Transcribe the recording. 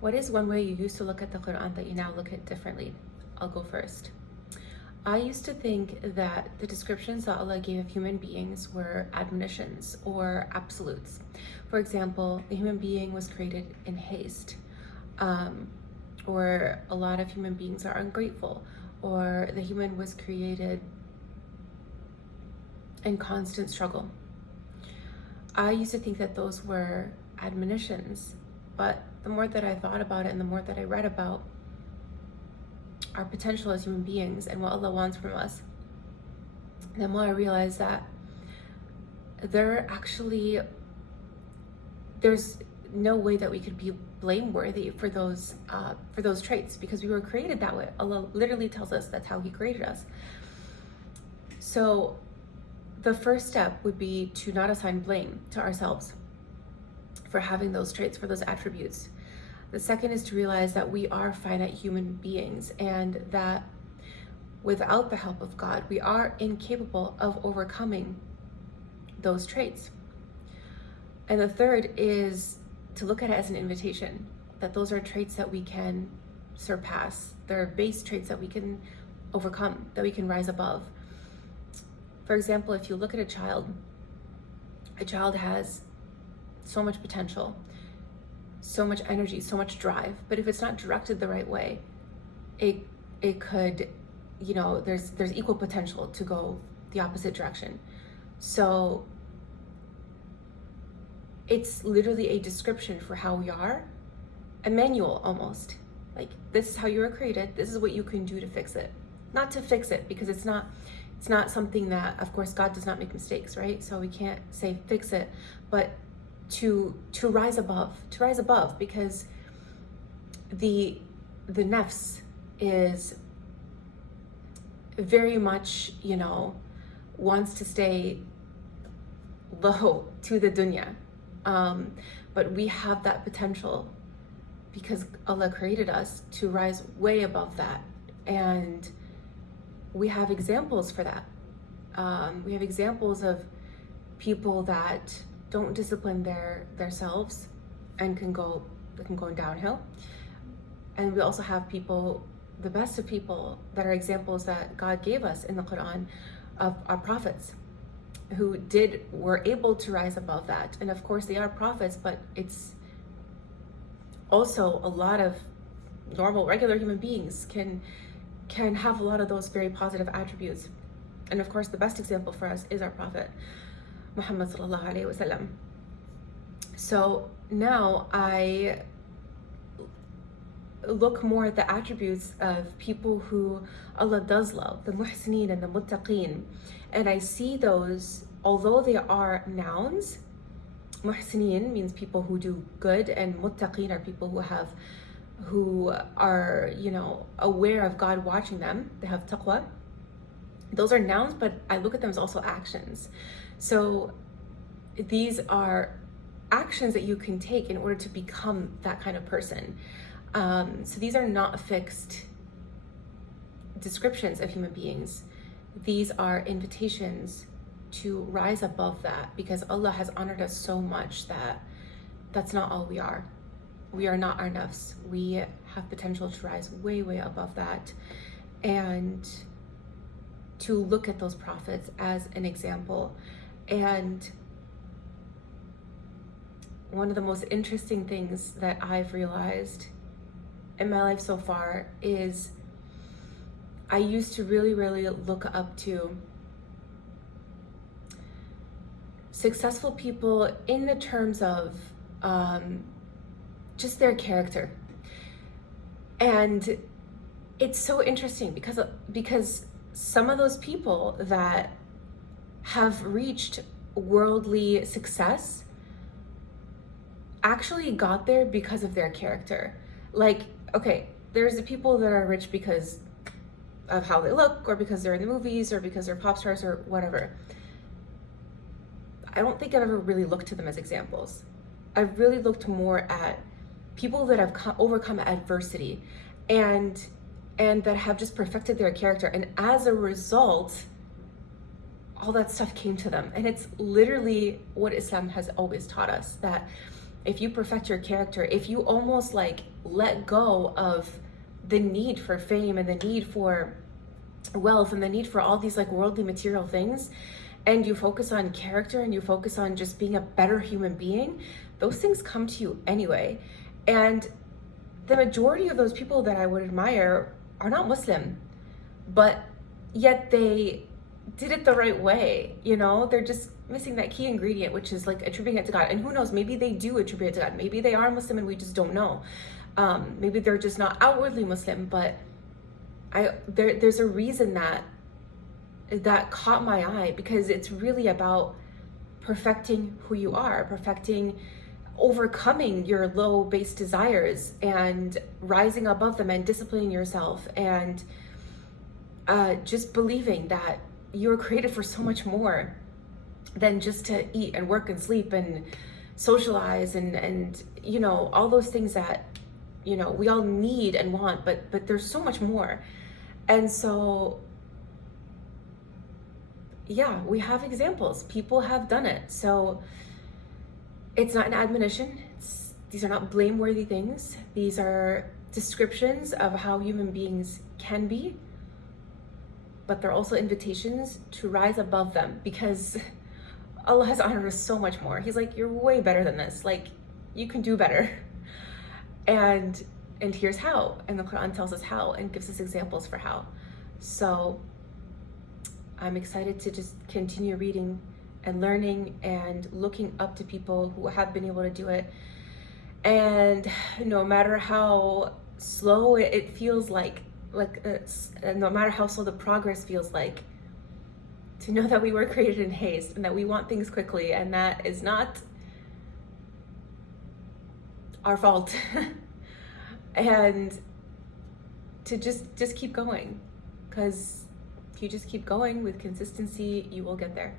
What is one way you used to look at the Quran that you now look at differently? I'll go first. I used to think that the descriptions that Allah gave of human beings were admonitions or absolutes. For example, the human being was created in haste, or a lot of human beings are ungrateful, or the human was created in constant struggle. I used to think that those were admonitions, but the more that I thought about it and the more that I read about our potential as human beings and what Allah wants from us, the more I realized that there's no way that we could be blameworthy for those traits, because we were created that way. Allah literally tells us that's how He created us. So the first step would be to not assign blame to ourselves for having those traits, for those attributes. The second is to realize that we are finite human beings and that without the help of God, we are incapable of overcoming those traits. And the third is to look at it as an invitation, that those are traits that we can surpass. They're base traits that we can overcome, that we can rise above. For example, if you look at a child has so much potential, so much energy, so much drive, but if it's not directed the right way, it could, there's equal potential to go the opposite direction. So it's literally a description for how we are, a manual almost. Like, this is how you were created, this is what you can do to fix it. Not to fix it, because it's not something that, of course, God does not make mistakes, right? So we can't say fix it, but to rise above, because the nafs is very much, wants to stay low to the dunya. But we have that potential because Allah created us to rise way above that. And we have examples for that. We have examples of people that don't discipline themselves and can go downhill. And we also have people, the best of people, that are examples that God gave us in the Quran of our prophets who were able to rise above that. And of course they are prophets, but it's also a lot of normal, regular human beings can have a lot of those very positive attributes. And of course the best example for us is our Prophet Muhammad sallallahu alaihi wasallam. So now I look more at the attributes of people who Allah does love, the muhsineen and the muttaqeen, and I see those, although they are nouns. Muhsineen means people who do good, and muttaqeen are people who are aware of God watching them. They have taqwa. Those are nouns, but I look at them as also actions. So these are actions that you can take in order to become that kind of person. So these are not fixed descriptions of human beings. These are invitations to rise above that, because Allah has honored us so much that that's not all we are. We are not our nafs. We have potential to rise way, way above that. And to look at those prophets as an example. And one of the most interesting things that I've realized in my life so far is I used to really, really look up to successful people in the terms of just their character. And it's so interesting because some of those people that have reached worldly success actually got there because of their character. Like, okay, there's the people that are rich because of how they look, or because they're in the movies, or because they're pop stars, or whatever. I don't think I've ever really looked to them as examples. I've really looked more at people that have overcome adversity and that have just perfected their character, and as a result, all that stuff came to them. And it's literally what Islam has always taught us, that if you perfect your character, if you almost like let go of the need for fame and the need for wealth and the need for all these like worldly material things, and you focus on character and you focus on just being a better human being, those things come to you anyway. And the majority of those people that I would admire are not Muslim, but yet they did it the right way. You know, they're just missing that key ingredient, which is like attributing it to God. And who knows, maybe they do attribute it to God. Maybe they are Muslim and we just don't know. Maybe they're just not outwardly Muslim, but there's a reason that caught my eye, because it's really about perfecting who you are, overcoming your low base desires and rising above them and disciplining yourself, and just believing that you're created for so much more than just to eat and work and sleep and socialize and you know, all those things that, you know, we all need and want, but there's so much more. And so yeah, we have examples. People have done it. So it's not an admonition. These are not blameworthy things. These are descriptions of how human beings can be, but they're also invitations to rise above them, because Allah has honored us so much more. He's like, you're way better than this. Like, you can do better. And here's how. And the Quran tells us how and gives us examples for how. So I'm excited to just continue reading and learning and looking up to people who have been able to do it. And no matter how slow it feels like no matter how slow the progress feels like, to know that we were created in haste and that we want things quickly, and that is not our fault. And to just keep going, because if you just keep going with consistency, you will get there.